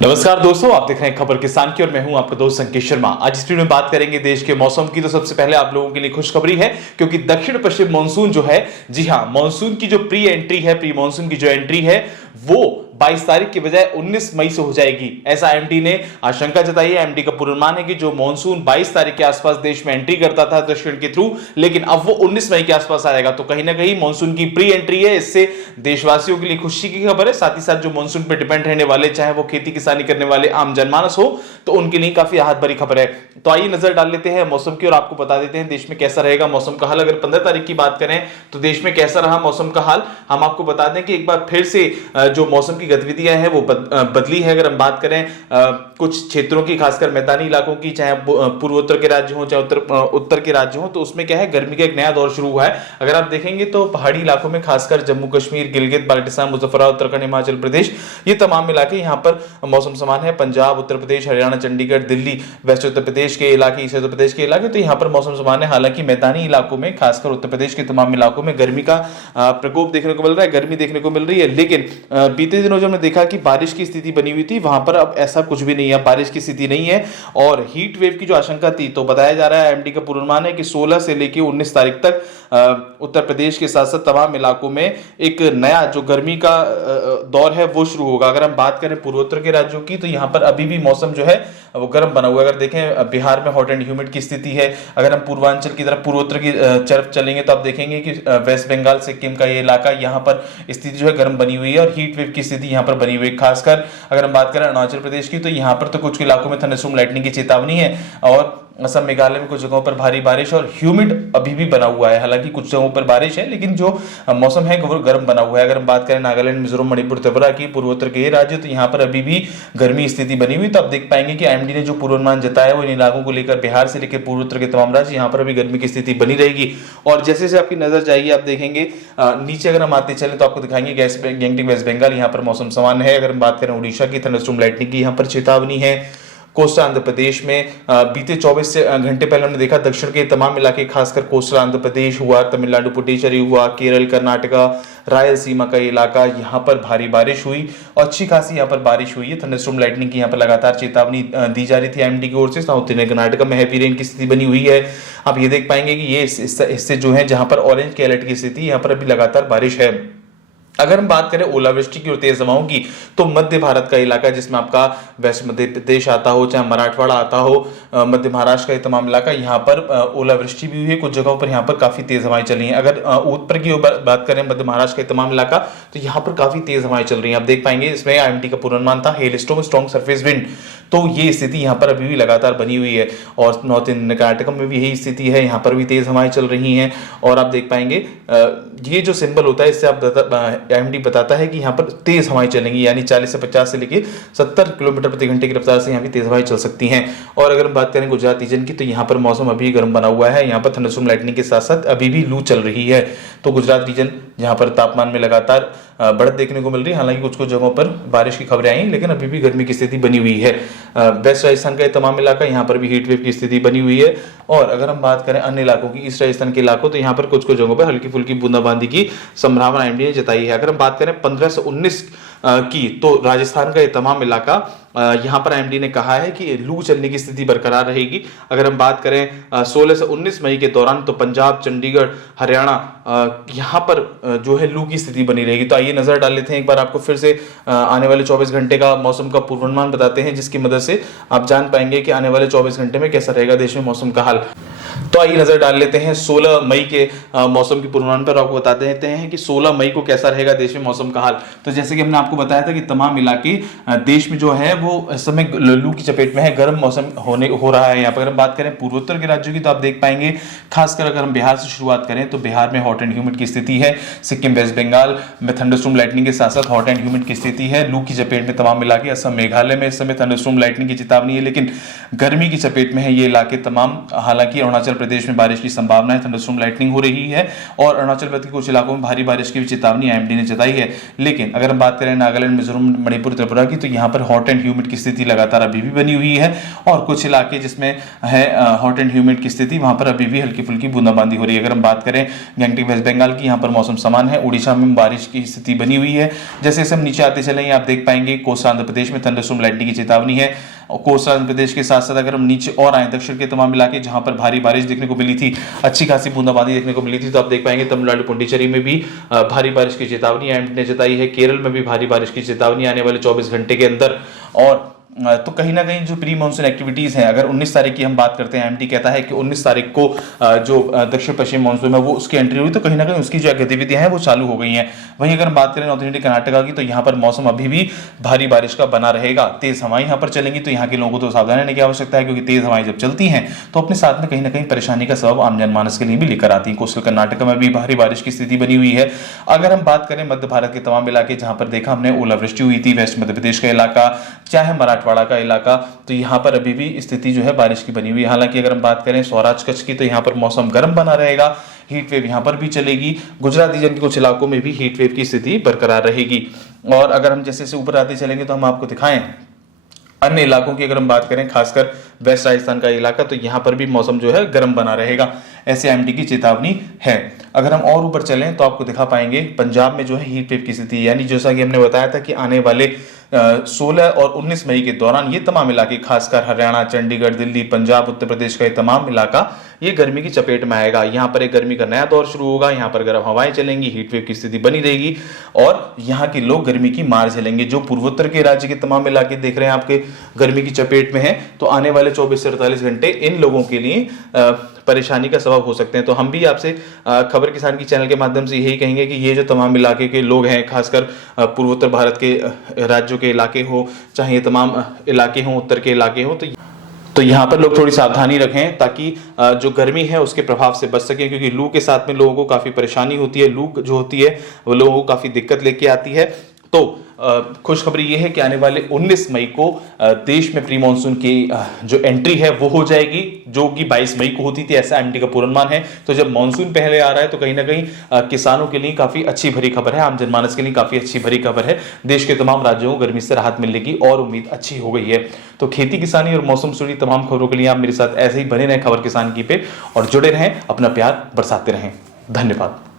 नमस्कार दोस्तों, आप देख रहे हैं खबर किसान की और मैं हूं आपका दोस्त संकेत शर्मा। आज इस वीडियो में बात करेंगे देश के मौसम की। तो सबसे पहले आप लोगों के लिए खुशखबरी है क्योंकि दक्षिण पश्चिम मानसून जो है, जी हां, मानसून की जो प्री मानसून की जो एंट्री है वो 22 तारीख की बजाय 19 मई से हो जाएगी। ऐसा एमडी ने आशंका जताई है। एमडी का पूर्वानुमान है कि जो मानसून 22 तारीख के आसपास देश में एंट्री करता था दक्षिण के थ्रू, लेकिन अब वो 19 मई के आसपास आएगा। तो कहीं ना कहीं मानसून की प्री एंट्री है। इससे देशवासियों के लिए खुशी की खबर है। साथ ही साथ जो मानसून पर डिपेंड रहने वाले, चाहे वो खेती किसानी करने वाले आम जनमानस हो, तो उनके लिए काफी राहत भरी खबर है। तो आइए नजर डाल लेते हैं मौसम की और आपको बता देते हैं देश में कैसा रहेगा मौसम का हाल। अगर 15 तारीख की बात करें तो देश में कैसा रहा मौसम का हाल, हम आपको बता दें कि एक बार फिर से जो मौसम की गतिविधियां हैं वो बदली है। अगर हम बात करें कुछ क्षेत्रों की, खासकर मैदानी इलाकों की, चाहे पूर्वोत्तर के राज्य हो चाहे उत्तर के राज्य हो, तो उसमें क्या है, गर्मी का एक नया दौर शुरू हुआ है। अगर आप देखेंगे तो पहाड़ी इलाकों में, खासकर जम्मू कश्मीर, गिलगित बाल्टिस्तान, मुजफ्फराबाद, उत्तराखंड, हिमाचल प्रदेश, ये तमाम इलाके यहाँ पर मौसम समान है। पंजाब, उत्तर प्रदेश, हरियाणा, चंडीगढ़, दिल्ली, वेस्ट उत्तर प्रदेश के इलाके, ईस्ट उत्तर प्रदेश के इलाके, तो यहाँ पर मौसम समान है। हालांकि मैदानी इलाकों में, खासकर उत्तर प्रदेश के तमाम इलाकों में गर्मी का प्रकोप देखने को मिल रहा है, गर्मी देखने को मिल रही है। लेकिन बीते दिनों जो हमने देखा कि बारिश की स्थिति बनी हुई थी, वहां पर अब ऐसा कुछ भी नहीं है, बारिश की स्थिति नहीं है। और हीट वेव की जो आशंका थी, तो बताया जा रहा है, एमडी का पूर्वानुमान है कि 16 से लेकर 19 तारीख तक उत्तर प्रदेश के साथ साथ तमाम इलाकों में एक नया जो गर्मी का दौर है वो शुरू होगा। अगर हम बात करें पूर्वोत्तर के राज्यों की, तो यहाँ पर अभी भी मौसम जो है वो गर्म बना हुआ है। अगर देखें बिहार में हॉट एंड ह्यूमिड की स्थिति है। अगर हम पूर्वांचल की तरफ, पूर्वोत्तर की तरफ चलेंगे तो आप देखेंगे कि वेस्ट बंगाल, सिक्किम का ये इलाका, यहाँ पर स्थिति जो है गर्म बनी हुई है और हीट वेव की स्थिति यहाँ पर बनी हुई है। खासकर अगर हम बात करें अरुणाचल प्रदेश की, तो यहाँ पर तो कुछ इलाकों में थंडरस्टॉर्म लाइटनिंग की चेतावनी है और असम, मेघालय में कुछ जगहों पर भारी बारिश और ह्यूमिड अभी भी बना हुआ है। हालांकि कुछ जगहों पर बारिश है, लेकिन जो मौसम है वो गर्म बना हुआ है। अगर हम बात करें नागालैंड, मिजोरम, मणिपुर, त्रिपुरा की, पूर्वोत्तर के ये राज्य, तो यहाँ पर अभी भी गर्मी स्थिति बनी हुई। तो आप देख पाएंगे कि आईएमडी ने जो पूर्वानुमान जताया वो इन इलाकों को लेकर, बिहार से लेकर पूर्वोत्तर के तमाम राज्य, यहाँ पर अभी गर्मी की स्थिति बनी रहेगी। और जैसे जैसे आपकी नजर जाएगी, आप देखेंगे नीचे अगर हम आते चले तो आपको दिखाएंगे गैंगटॉक, वेस्ट बंगाल, यहाँ पर मौसम समान है। अगर हम बात करें उड़ीसा की, थंडरस्टॉर्म लाइटनिंग की यहाँ पर चेतावनी है। कोस्टल आंध्र प्रदेश में बीते 24 घंटे पहले हमने देखा दक्षिण के तमाम इलाके, खासकर कोस्टल आंध्र प्रदेश हुआ, तमिलनाडु, पुडुचेरी हुआ, केरल, कर्नाटका, रायलसीमा का इलाका, यहाँ पर भारी बारिश हुई और अच्छी खासी यहाँ पर बारिश हुई है। थंडरस्टॉर्म लाइटनिंग की यहाँ पर लगातार चेतावनी दी जा रही थी एमडी की ओर से। साउथ इंडियन कर्नाटका में हैवी रेन की स्थिति बनी हुई है। आप ये देख पाएंगे कि ये इससे जो है, जहां पर ऑरेंज के अलर्ट की स्थिति, यहाँ पर अभी लगातार बारिश है। अगर हम बात करें ओलावृष्टि की और तेज हवाओं की, तो मध्य भारत का इलाका, जिसमें आपका वेस्ट मध्य प्रदेश आता हो, चाहे मराठवाड़ा आता हो, मध्य महाराष्ट्र का ये तमाम इलाका, यहाँ पर ओलावृष्टि भी हुई है। कुछ जगहों पर यहाँ पर काफी तेज हवाएं चली हैं। अगर ऊपर की बात करें, मध्य महाराष्ट्र का तमाम इलाका, तो यहाँ पर काफी तेज हवाएं चल रही हैं। आप देख पाएंगे इसमें आईएमडी का पूर्वानुमान था हेलस्टॉर्म, स्ट्रॉन्ग सरफेस विंड, तो ये स्थिति यहाँ पर अभी भी लगातार बनी हुई है। और नॉर्थ इंडियन कर्नाटक में भी यही स्थिति है, यहाँ पर भी तेज हवाएं चल रही हैं। और आप देख पाएंगे ये जो सिंबल होता है, इससे आप एमडी बताता है कि यहाँ पर तेज हवाएं चलेंगी, यानी 40 से 50 से लेकर 70 किलोमीटर प्रति घंटे की रफ्तार से यहाँ भी तेज हवाएं चल सकती हैं। और अगर हम बात करें गुजरात रीजन की, तो यहाँ पर मौसम अभी गर्म बना हुआ है। यहाँ पर थंडरस्टॉर्म लाइटनिंग के साथ साथ अभी भी लू चल रही है। तो गुजरात रीजन, जहाँ पर तापमान में लगातार बढ़त देखने को मिल रही है। हालांकि कुछ कुछ जगहों पर बारिश की खबरें आई, लेकिन अभी भी गर्मी की स्थिति बनी हुई है। वेस्ट राजस्थान का तमाम इलाका, यहाँ पर भी हीट वेव की स्थिति बनी हुई है। और अगर हम बात करें अन्य इलाकों की, ईस्ट राजस्थान के इलाकों, तो यहाँ पर कुछ कुछ जगहों पर हल्की फुल्की बूंदाबांदी की संभावना एमडी ने जताई है। अगर हम बात करें 15 से 19 की, तो राजस्थान का ये तमाम इलाका, यहाँ पर एमडी ने कहा है कि लू चलने की स्थिति बरकरार रहेगी। अगर हम बात करें 16 से 19 मई के दौरान, तो पंजाब, चंडीगढ़, हरियाणा, यहाँ पर जो है लू की स्थिति बनी रहेगी। तो आइए नजर डाल लेते हैं एक बार, आपको फिर से आने वाले 24 घंटे का मौसम का पूर्वानुमान बताते हैं, जिसकी मदद से आप जान पाएंगे कि आने वाले 24 घंटे में कैसा रहेगा देश में मौसम का हाल। तो आइए नजर डाल लेते हैं 16 मई के मौसम की पूर्वानुमान पर। आपको बता देते हैं कि 16 मई को कैसा रहेगा देश में मौसम का हाल। तो जैसे कि हमने आपको बताया था कि तमाम इलाके देश में जो है वो इस समय लू की चपेट में है, गर्म मौसम हो रहा है। यहाँ पर अगर हम बात करें पूर्वोत्तर के राज्यों की, तो आप देख पाएंगे, खासकर अगर हम बिहार से शुरुआत करें, तो बिहार में हॉट एंड ह्यूमिड की स्थिति है। सिक्किम, वेस्ट बंगाल में थंडरस्टॉर्म लाइटनिंग के साथ साथ हॉट एंड ह्यूमिड की स्थिति है। लू की चपेट में तमाम इलाके। असम, मेघालय में इस समय थंडरस्टॉर्म लाइटनिंग की चेतावनी है, लेकिन गर्मी की चपेट में है ये इलाके तमाम। हालांकि अरुणाचल अरुणाचल प्रदेश में बारिश की संभावना है, थंडरस्टॉर्म लाइटनिंग हो रही है और अरुणाचल प्रदेश के कुछ इलाकों में भारी बारिश की भी चेतावनी आईएमडी ने जताई है। लेकिन अगर हम बात करें नागालैंड, मिजोरम, मणिपुर, त्रिपुरा की, तो यहाँ पर हॉट एंड ह्यूमिड की स्थिति लगातार अभी भी बनी हुई है और कुछ इलाके जिसमें है हॉट एंड ह्यूमिड की स्थिति, वहां पर अभी भी हल्की फुल्की बूंदाबांदी हो रही है। अगर हम बात करें गैंगटॉक वेस्ट बंगाल की, यहाँ पर मौसम समान है। उड़ीसा में बारिश की स्थिति बनी हुई है। जैसे जैसे हम नीचे आते चलेंगे आप देख पाएंगे कोस्टल आंध्र प्रदेश में थंडरस्टॉर्म लाइटनिंग की चेतावनी है। कोस्टल आंध्र प्रदेश के साथ साथ अगर हम नीचे और आए दक्षिण के तमाम इलाके जहां पर भारी बारिश देखने को मिली थी, अच्छी खासी बूंदाबांदी देखने को मिली थी, तो आप देख पाएंगे तमिलनाडु पुडुचेरी में भी भारी बारिश की चेतावनी आईएमडी ने जताई है। केरल में भी भारी बारिश की चेतावनी आने वाले 24 घंटे के अंदर। और तो कहीं ना कहीं जो प्री मानसून एक्टिविटीज हैं, अगर 19 तारीख की हम बात करते हैं, एमडी कहता है कि 19 तारीख को जो दक्षिण पश्चिम मानसून है वो उसकी एंट्री हुई, तो कहीं ना कहीं उसकी जो गतिविधियां हैं वो चालू हो गई हैं। वहीं अगर हम बात करें नॉर्थ इंडिया कर्नाटका की, तो यहाँ पर मौसम अभी भी भारी बारिश का बना रहेगा। तेज हवाएं यहाँ पर चलेंगी, तो यहाँ के लोगों को तो सावधान रहने की आवश्यकता है, क्योंकि तेज हवाएं जब चलती हैं तो अपने साथ में कहीं ना कहीं परेशानी का सबब आम जनमानस के लिए भी लेकर आती है। कोस्टल कर्नाटक में भी भारी बारिश की स्थिति बनी हुई है। अगर हम बात करें मध्य भारत के तमाम इलाके जहां पर देखा हमने ओलावृष्टि हुई थी, वेस्ट मध्य प्रदेश का इलाका, चाहे मराठवाड़ा का इलाका, तो यहां पर अभी भी स्थिति जो है बारिश की बनी हुई है। हालांकि अगर हम बात करें सौराष्ट्र कच्छ की, तो यहां पर मौसम गर्म बना रहेगा, हीट वेव यहां पर भी चलेगी। गुजरात रीजन के कुछ इलाकों में भी हीट वेव की स्थिति बरकरार रहेगी। और अगर हम जैसे ऊपर आते चलेंगे तो हम आपको दिखाएं अन्य इलाकों की, अगर हम बात करें खासकर वेस्ट राजस्थान का इलाका, तो यहां पर भी मौसम जो है गर्म बना रहेगा, ऐसे एमडी की चेतावनी है। अगर हम और ऊपर चलें तो आपको दिखा पाएंगे पंजाब में जो है हीट वेव की स्थिति, यानी जैसा कि हमने बताया था कि आने वाले 16 और 19 मई के दौरान ये तमाम इलाके, खासकर हरियाणा, चंडीगढ़, दिल्ली, पंजाब, उत्तर प्रदेश का ये तमाम इलाका ये गर्मी की चपेट में आएगा। यहाँ पर एक गर्मी का नया दौर शुरू होगा, यहाँ पर गर्म हवाएं चलेंगी, हीट वेव की स्थिति बनी रहेगी और यहाँ के लोग गर्मी की मार झेलेंगे। जो पूर्वोत्तर के राज्य के तमाम इलाके देख रहे हैं आपके गर्मी की चपेट में है, तो आने वाले 24 से 48 घंटे इन लोगों के लिए परेशानी का सबब हो सकते हैं। तो हम भी आपसे खबर किसान की चैनल के माध्यम से यही कहेंगे कि ये जो तमाम इलाके के लोग हैं, खासकर पूर्वोत्तर भारत के राज्यों के इलाके हो, चाहे ये तमाम इलाके हों, उत्तर के इलाके हों, तो यहाँ पर लोग थोड़ी सावधानी रखें ताकि जो गर्मी है उसके प्रभाव से बच सकें, क्योंकि लू के साथ में लोगों को काफी परेशानी होती है। लू जो होती है वो लोगों को काफी दिक्कत लेके आती है। तो खुशखबरी ये है कि आने वाले 19 मई को देश में प्री मानसून की जो एंट्री है वो हो जाएगी, जो कि 22 मई को होती थी, ऐसा एमडी का पूर्वानुमान है। तो जब मानसून पहले आ रहा है तो कहीं ना कहीं किसानों के लिए काफी अच्छी भरी खबर है, आम जनमानस के लिए काफी अच्छी भरी खबर है। देश के तमाम राज्यों को गर्मी से राहत मिलने की और उम्मीद अच्छी हो गई है। तो खेती किसानी और मौसम से जुड़ी तमाम खबरों के लिए आप मेरे साथ ऐसे ही बने रहें खबर किसान की पे और जुड़े रहें, अपना प्यार बरसाते रहें। धन्यवाद।